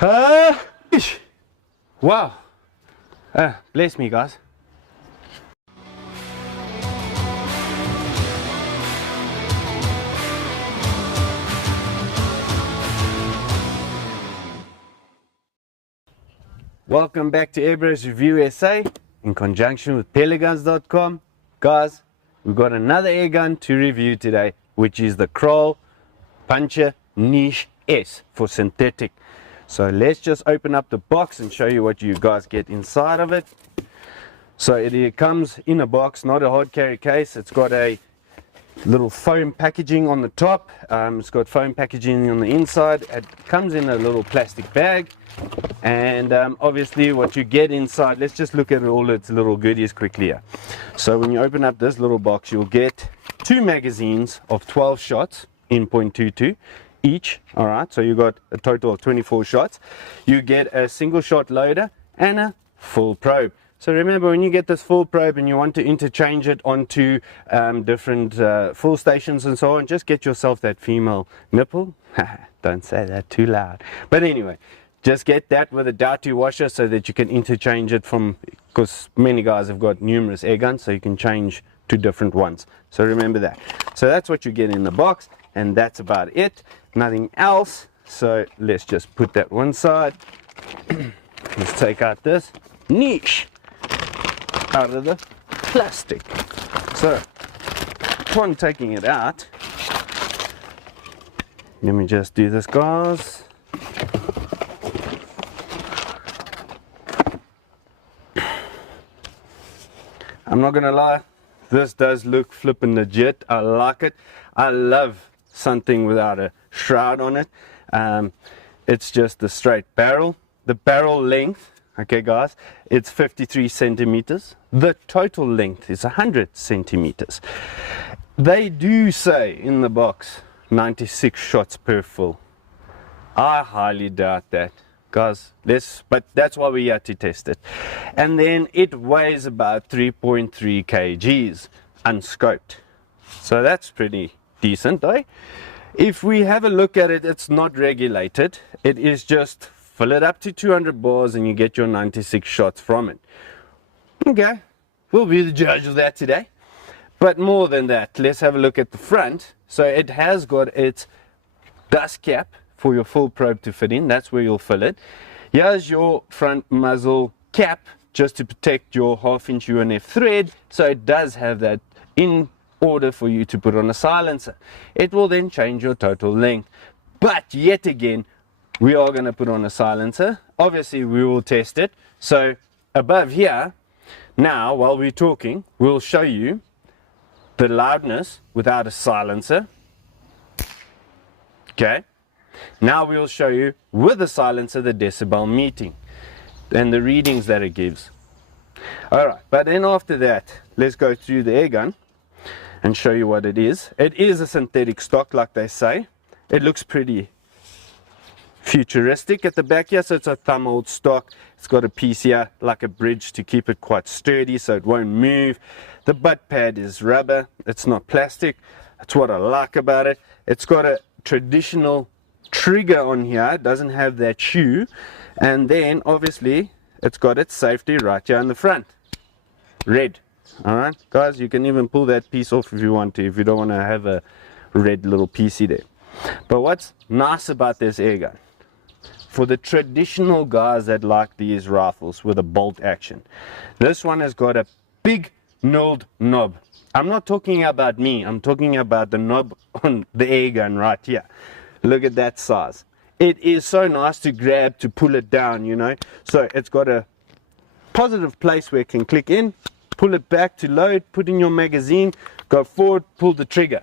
Wow. Bless me, guys. Welcome back to Airbrush Review SA in conjunction with Parallax.com. Guys, we've got another air gun to review today, which is the Kral Puncher Nish S for synthetic. So let's just open up the box and show you what you guys get inside of it. So it comes in a box, not a hard carry case. It's got a little foam packaging on the top. It's got foam packaging on the inside. It comes in a little plastic bag, and obviously what you get inside, let's just look at all its little goodies quickly here. So when you open up this little box, you'll get 2 magazines of 12 shots in .22 each. All right, so you got a total of 24 shots. You get a single shot loader and a full probe. So remember, when you get this full probe and you want to interchange it onto different full stations and so on, just get yourself that female nipple. Don't say that too loud. But anyway, just get that with a Datu washer so that you can interchange it from, because many guys have got numerous air guns, so you can change to different ones. So remember that. So that's what you get in the box, and that's about it. Nothing else. So let's just put that one side. Let's take out this Nish out of the plastic. So upon taking it out, let me just do this, guys. I'm not gonna lie, this does look flippin' legit. I like it. I love something without a shroud on it. It's just a straight barrel. The barrel length, okay guys, it's 53 centimeters. The total length is 100 centimeters. They do say in the box 96 shots per fill. I highly doubt that, guys. But that's why we're here to test it. And then it weighs about 3.3 kgs unscoped. So that's pretty decent, eh? If we have a look at it, it's not regulated. It is just fill it up to 200 bars and you get your 96 shots from it. Okay, we'll be the judge of that today. But more than that, let's have a look at the front. So it has got its dust cap for your full probe to fit in. That's where you'll fill it. Here's your front muzzle cap, just to protect your 1/2" UNF thread. So it does have that in order for you to put on a silencer. It will then change your total length. But yet again, we are going to put on a silencer. Obviously we will test it. So above here, now while we're talking, we'll show you the loudness without a silencer. Okay, now we'll show you with the silencer the decibel meter and the readings that it gives. Alright, but then after that, let's go through the air gun and show you what it is. It is a synthetic stock, like they say. It looks pretty futuristic at the back here, so it's a thumb hold stock. It's got a piece here like a bridge to keep it quite sturdy so it won't move. The butt pad is rubber, it's not plastic. That's what I like about it. It's got a traditional trigger on here, it doesn't have that shoe, and then obviously it's got its safety right here in the front, red. Alright guys, you can even pull that piece off if you want to, if you don't want to have a red little piecey there. But what's nice about this air gun, for the traditional guys that like these rifles with a bolt action, this one has got a big knurled knob. I'm not talking about me, I'm talking about the knob on the air gun right here. Look at that size. It is so nice to grab, to pull it down, you know. So it's got a positive place where it can click in, pull it back to load, put in your magazine, go forward, pull the trigger.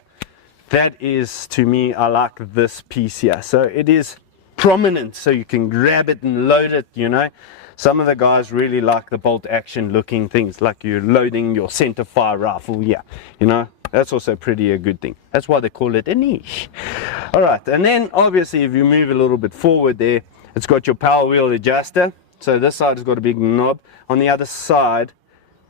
That is, to me, I like this piece here. So it is prominent, so you can grab it and load it, you know. Some of the guys really like the bolt action looking things, like you're loading your center fire rifle. Yeah, you know, that's also pretty a good thing. That's why they call it a niche. All right, and then obviously if you move a little bit forward there, it's got your power wheel adjuster. So this side has got a big knob. On the other side,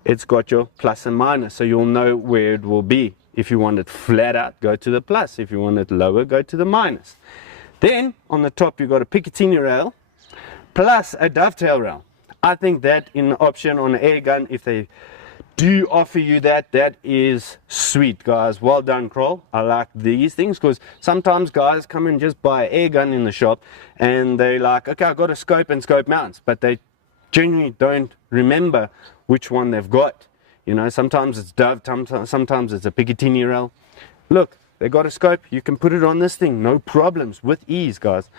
it's got your plus and minus, so you'll know where it will be. If you want it flat out, go to the plus. If you want it lower, go to the minus. Then on the top you've got a Picatinny rail, plus a dovetail rail. I think that in the option on an air gun, if they do offer you that, that is sweet, guys. Well done, Kral. I like these things, because sometimes guys come and just buy an air gun in the shop and they're like, okay, I got a scope and scope mounts, but they genuinely don't remember which one they've got. You know, sometimes it's dove, sometimes it's a Picatinny rail. Look, they got a scope, you can put it on this thing, no problems, with ease, guys.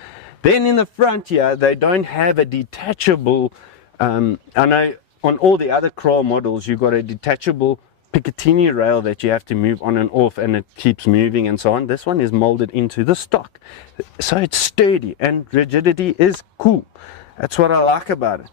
Then in the front here, they don't have a detachable, I know on all the other Kral models, you've got a detachable Picatinny rail that you have to move on and off, and it keeps moving and so on. This one is molded into the stock, so it's sturdy and rigidity is cool. That's what I like about it.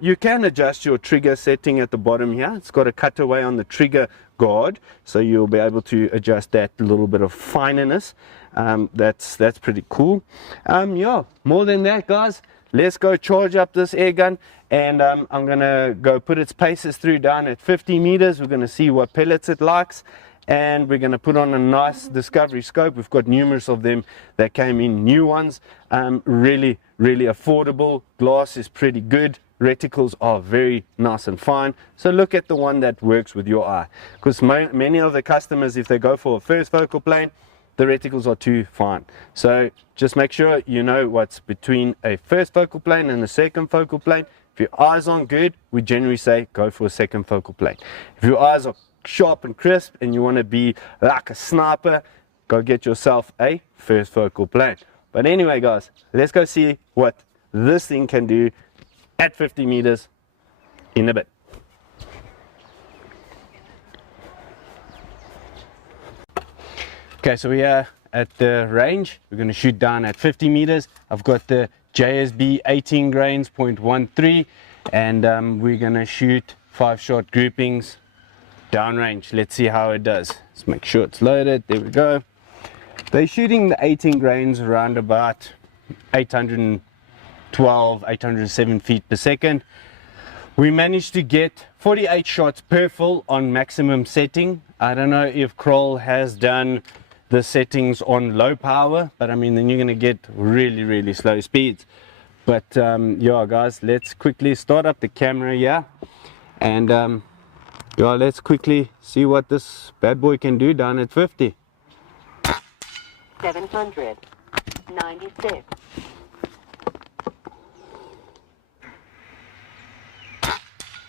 You can adjust your trigger setting at the bottom here. It's got a cutaway on the trigger guard, so you'll be able to adjust that little bit of fineness. That's pretty cool. Yeah, more than that, guys, let's go charge up this air gun, and I'm gonna go put its paces through down at 50 meters. We're gonna see what pellets it likes, and we're gonna put on a nice Discovery scope. We've got numerous of them that came in, new ones, really affordable. Glass is pretty good. Reticles are very nice and fine, so look at the one that works with your eye, because many of the customers, if they go for a first focal plane, the reticles are too fine. So just make sure you know what's between a first focal plane and a second focal plane. If your eyes aren't good, we generally say go for a second focal plane. If your eyes are sharp and crisp and you want to be like a sniper, go get yourself a first focal plane. But anyway, guys, let's go see what this thing can do at 50 meters in a bit. Okay, so we are at the range. We're going to shoot down at 50 meters. I've got the JSB 18 grains 0.13, and we're going to shoot 5-shot groupings downrange. Let's see how it does. Let's make sure it's loaded. There we go. They're shooting the 18 grains around about 812, 807 feet per second. We managed to get 48 shots per full on maximum setting. I don't know if Kral has done the settings on low power, but I mean, then you're going to get really slow speeds. But yeah, guys, let's quickly start up the camera here, and yeah, let's quickly see what this bad boy can do down at 50. 796.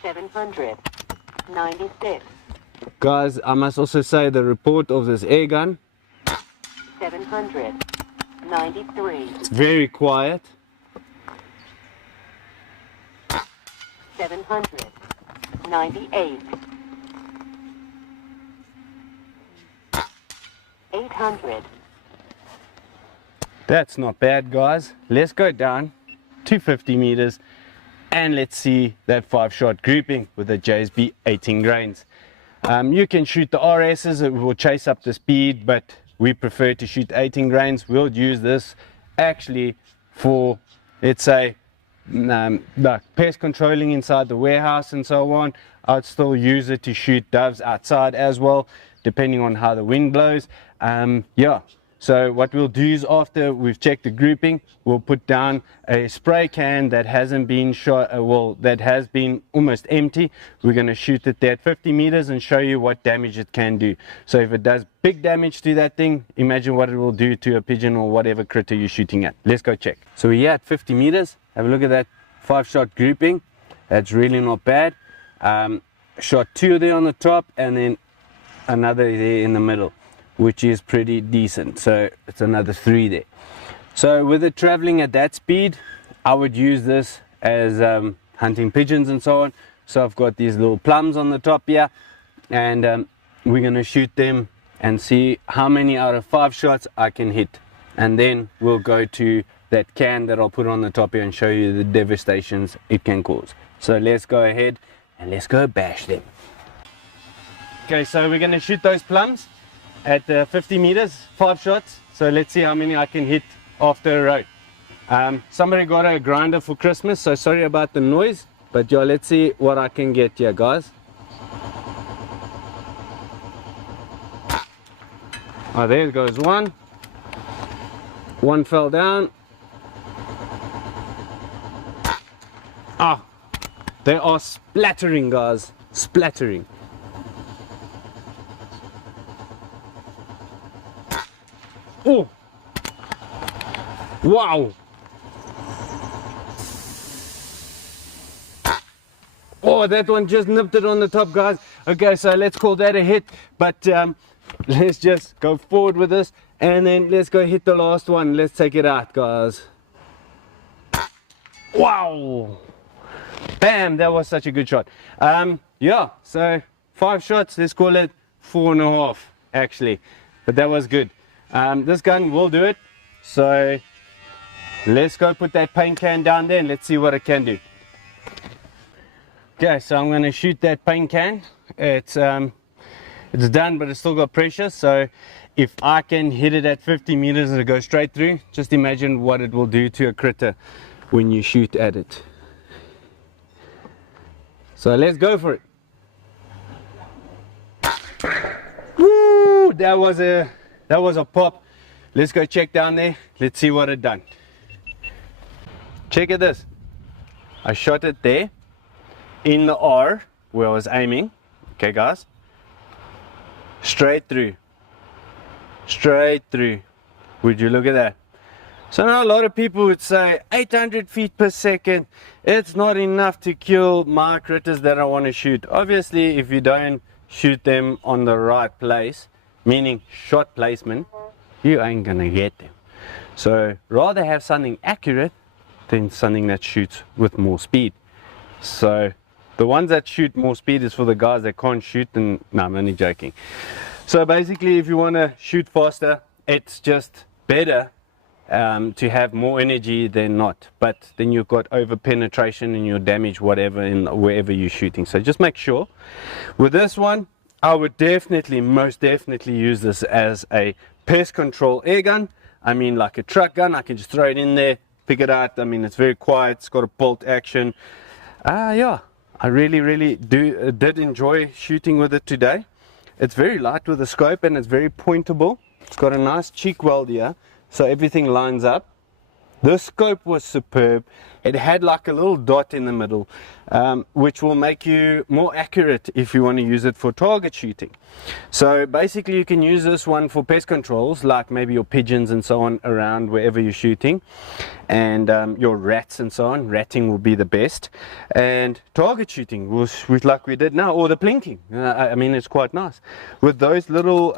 796. Guys, I must also say the report of this air gun, 793. it's very quiet. 798. 800. That's not bad, guys. Let's go down to 50 meters and let's see that 5-shot grouping with the JSB 18 grains. You can shoot the RSs, it will chase up the speed, but we prefer to shoot 18 grains. We'll use this actually for, let's say, like pest controlling inside the warehouse and so on. I'd still use it to shoot doves outside as well, depending on how the wind blows. Yeah, so what we'll do is, after we've checked the grouping, we'll put down a spray can that hasn't been shot, well, that has been almost empty. We're going to shoot it there at 50 meters and show you what damage it can do. So if it does big damage to that thing, imagine what it will do to a pigeon or whatever critter you're shooting at. Let's go check. So we're here at 50 meters. Have a look at that 5-shot grouping. That's really not bad. Shot 2 there on the top and then another there in the middle, which is pretty decent. So it's another 3 there. So with it traveling at that speed, I would use this as hunting pigeons and so on. So I've got these little plums on the top here, and we're going to shoot them and see how many out of 5 shots I can hit. And then we'll go to that can that I'll put on the top here and show you the devastations it can cause. So let's go ahead and let's go bash them. Okay, so we're going to shoot those plums at 50 meters, 5 shots. So let's see how many I can hit after a road. Somebody got a grinder for Christmas, so sorry about the noise, but yeah, let's see what I can get here, guys. Oh, there goes one. One fell down. Ah, they are splattering, guys, splattering. Oh, wow. Oh, that one just nipped it on the top, guys. Okay, so let's call that a hit, but let's just go forward with this, and then let's go hit the last one. Let's take it out, guys. Wow, bam, that was such a good shot. Yeah, so 5 shots, let's call it 4.5 actually, but that was good. This gun will do it, so let's go put that paint can down there and let's see what it can do. Okay, so I'm going to shoot that paint can. It's done, but it's still got pressure, so if I can hit it at 50 meters and it goes straight through, just imagine what it will do to a critter when you shoot at it. So let's go for it. Woo, that was a pop. Let's go check down there. Let's see what it done. Check at this. I shot it there in the R where I was aiming. Okay, guys, straight through, straight through. Would you look at that? So now a lot of people would say 800 feet per second, it's not enough to kill my critters that I want to shoot. Obviously, if you don't shoot them on the right place, meaning shot placement, you ain't gonna get them. So rather have something accurate than something that shoots with more speed. So the ones that shoot more speed is for the guys that can't shoot, and no, I'm only joking. So basically, if you want to shoot faster, it's just better to have more energy than not, but then you've got over penetration and you'll damage whatever in wherever you're shooting. So just make sure. With this one, I would definitely, most definitely use this as a pest control air gun. I mean, like a truck gun, I can just throw it in there, pick it out. I mean, it's very quiet, it's got a bolt action. Yeah, I really did enjoy shooting with it today. It's very light with the scope and it's very pointable. It's got a nice cheek weld here, so everything lines up. The scope was superb. It had like a little dot in the middle, which will make you more accurate if you want to use it for target shooting. So basically you can use this one for pest controls, like maybe your pigeons and so on around wherever you're shooting, and your rats and so on. Ratting will be the best, and target shooting was like we did now, or the plinking. I mean, it's quite nice with those little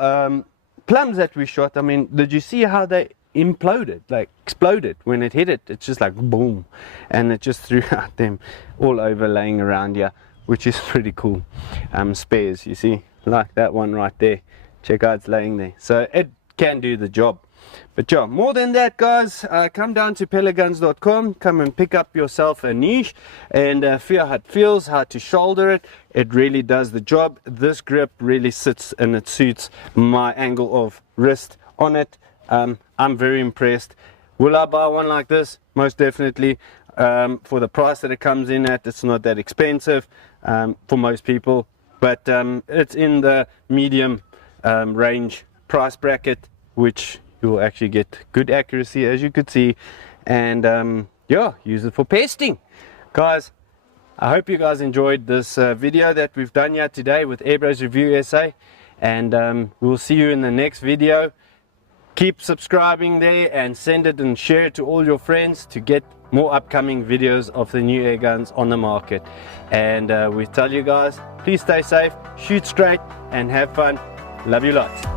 plums that we shot. I mean, did you see how they imploded, like exploded when it hit it? It's just like boom, and it just threw out them all over laying around here, which is pretty cool. Spares, you see, like that one right there. Check out, it's laying there, so it can do the job. But yeah, more than that, guys, come down to pelletguns.com, come and pick up yourself a Nish and feel how it feels, how to shoulder it. It really does the job. This grip really sits and it suits my angle of wrist on it. I'm very impressed. Will I buy one like this? Most definitely. For the price that it comes in at, it's not that expensive for most people, but it's in the medium range price bracket, which you will actually get good accuracy, as you could see, and yeah, use it for pesting. Guys, I hope you guys enjoyed this video that we've done here today with Airbros Review SA, and we'll see you in the next video. Keep subscribing there and send it and share it to all your friends to get more upcoming videos of the new air guns on the market. And we tell you guys, please stay safe, shoot straight and have fun. Love you lots.